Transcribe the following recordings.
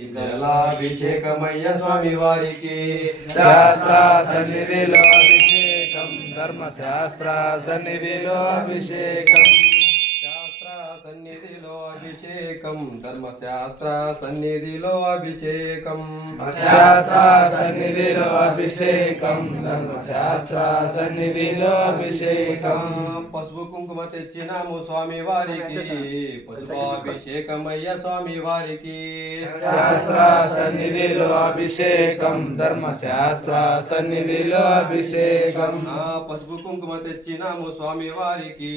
జలాభిషేకమయ్య స్వామి వారికి శాస్త్ర సన్నిధిలో అభిషేకం. ధర్మ శాస్త్ర సన్నిధిలో అభిషేకం. శాస్త్ర సన్నిధిలో అభిషేకం. ధర్మ శాస్త్ర సన్నిధిలో అభిషేకం. శాస్త్ర సన్నిధిలో అభిషేకం. ధర్మ శాస్త్ర సన్నిధిలో అభిషేకం. పసుపు కుంకుమ తెచ్చినాము స్వామి వారికి. పసుపాభిషేకమయ్య స్వామి వారికి. శాస్త్ర సన్నిధిలో అభిషేకం ధర్మ శాస్త్ర సన్నిధిలో అభిషేకం. ఆ పసుపు కుంకుమ తెచ్చినాము స్వామి వారికి.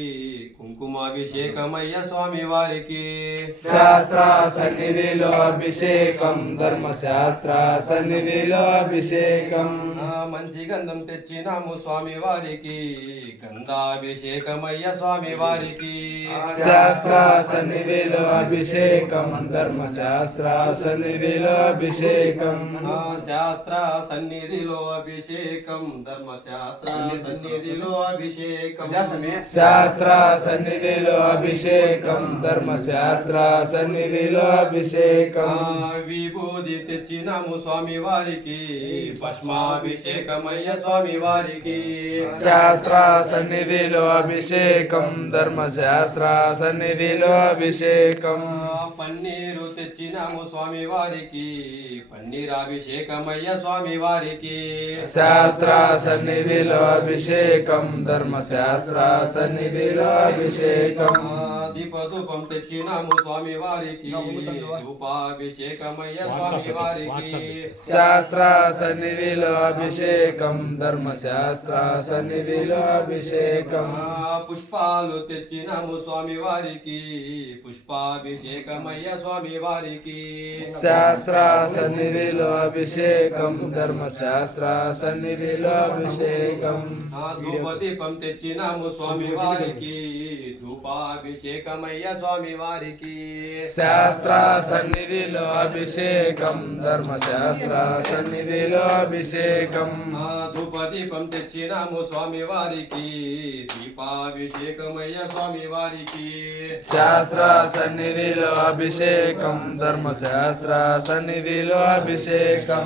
కుంకుమాభిషేకమయ్య స్వామి వారికి. శాస్త్ర సన్నిధిలో అభిషేకం ధర్మ శాస్త్ర సన్నిధిలో అభిషేకం. ఆ మంచి గంధం తెచ్చినాము స్వామి వారికి. గంధాభిషేకమయ్య స్వామి వారికి. శాస్త్ర సన్నిధిలో అభిషేకం ధర్మ శాస్త్ర సన్నిధిలో అభిషేకం. శాస్త్ర సన్నిధిలో అభిషేకం ధర్మశాస్త్ర సన్నిధిలో అభిషేకం. శాస్త్ర సన్నిధిలో అభిషేకం ధర్మ శాస్త్ర సన్నిధిలో అభిషేకం విభూది తెచ్చినాము స్వామి వారికి. భస్మాభిషేకమయ్య స్వామి వారికి. శాస్త్ర సన్నిధిలో అభిషేకం ధర్మ శాస్త్ర సన్నిధిలో అభిషేకం పన్నీరు తెచ్చినాము స్వామి వారికి పన్నీరాభిషేకమయ్య స్వామి వారికి శాస్త్ర సన్నిధిలో అభిషేకం. ధర్మ శాస్త్ర సన్నిధిలో అభిషేకం దీపధూపం తెచ్చినాము స్వామి వారికి ధూపాభిషేకమయ్య స్వామి వారికి శాస్త్ర సన్నిధిలో అభిషేకం ధర్మ శాస్త్ర సన్నిధిలో అభిషేకం పుష్పాలు తెచ్చినాము స్వామి వారికి పుష్పాభిషేకమయ్య స్వామి వారికి శాస్త్ర సన్నిధిలో అభిషేకం. ధర్మ శాస్త్ర సన్నిధిలో అభిషేకం ధూపదీపం తెచ్చినాము స్వామి వారికి ధూపాభిషేకమయ్య స్వామి వారికి శాస్త్ర సన్నిధిలో అభిషేకం. ధర్మ శాస్త్ర సన్నిధిలో అభిషేకం ధూపదీపం తెచ్చినాము స్వామి వారికి దీపాభిషేకమయ్య స్వామి వారికి. శాస్త్ర సన్నిధిలో అభిషేకం ధర్మ శాస్త్ర సన్నిధిలో అభిషేకం.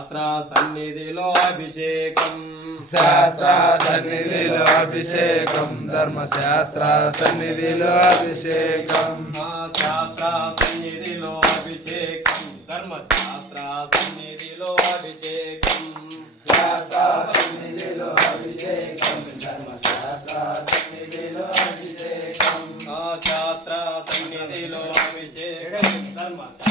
సన్నిధిలో అభిషేకం. శాస్త్ర సన్నిధిలో అభిషేకం. ధర్మ శాస్త్ర సన్నిధిలో అభిషేకం. శాస్త్ర సన్నిధిలో అభిషేకం. ధర్మశాస్త్ర సన్నిధిలో అభిషేకం. శాస్త్ర సన్నిధిలో అభిషేకం. ధర్మ శాస్త్ర సన్నిధిలో అభిషేకం. శాస్త్ర సన్నిధిలో అభిషేకం. ధర్మశాస్త్ర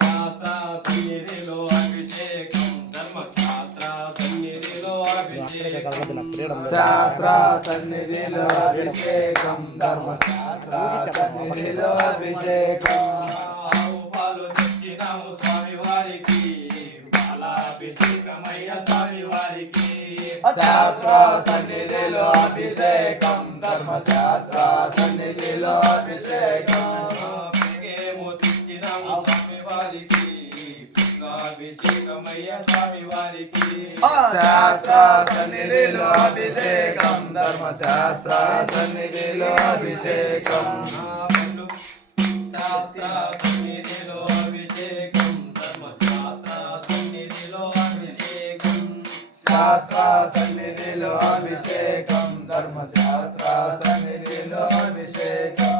శాస్త్ర సన్నిధిలో అభిషేకం ధర్మ శాస్త్ర సన్నిధిలో అభిషేకం. పాలు తెచ్చినాము స్వామి వారికి స్వామి వారికి శాస్త్ర సన్నిధిలో అభిషేకం. ధర్మ శాస్త్ర సన్నిధిలో అభిషేకం తెచ్చినాము స్వామి వారికి అభిషేకమయ్య స్వామి వారికి శాస్త్ర సన్నిధిలో అభిషేకం. ధర్మ శాస్త్ర సన్నిధిలో అభిషేకం. పండు శాస్త్ర సన్నిధిలో అభిషేకం ధర్మశాస్త్ర సన్నిధిలో అభిషేకం. శాస్త్ర సన్నిధిలో అభిషేకం ధర్మ శాస్త్ర సన్నిధిలో అభిషేకం.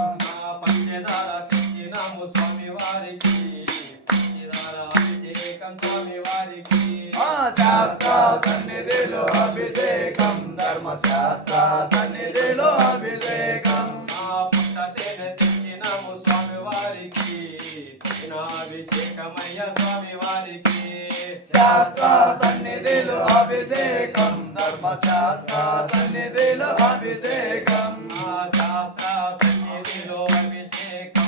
ఆ పంచదార తెచ్చినాము స్వామి వారికి స్వామి వారికి. శాస్త్ర సన్నిధిలో అభిషేకం ధర్మశాస్త్ర సన్నిధిలో అభిషేకం. తెచ్చినాము స్వామి వారికి. అభిషేకమయ్య స్వామి వారికి. శాస్త్ర సన్నిధిలో అభిషేకం ధర్మశాస్త్ర సన్నిధిలో అభిషేకం. శాస్త్ర సన్నిధిలో అభిషేకం.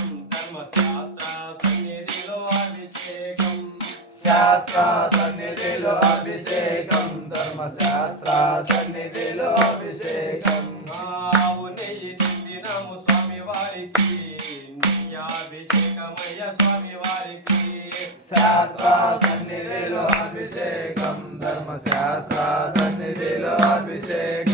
శాస్త్ర సన్నిధిలో అభిషేకం ధర్మశాస్త్ర సన్నిధిలో అభిషేకం. ఆవు నెయ్యి తెచ్చినాము స్వామి వారికి అభిషేకమయ్య స్వామి వారికి శాస్త్ర సన్నిధిలో అభిషేకం ధర్మశాస్త్ర సన్నిధిలో అభిషేకం.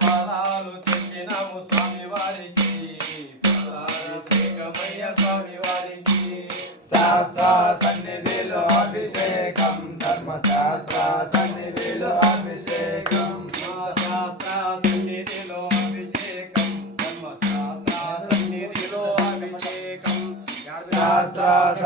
ఫలాలు తెచ్చినాము స్వామి వారికి అభిషేకమయ్య స్వామి వారికి శాస్త్ర సన్నిధిలో అభిషేకం ధర్మశాస్త్ర సన్నిధి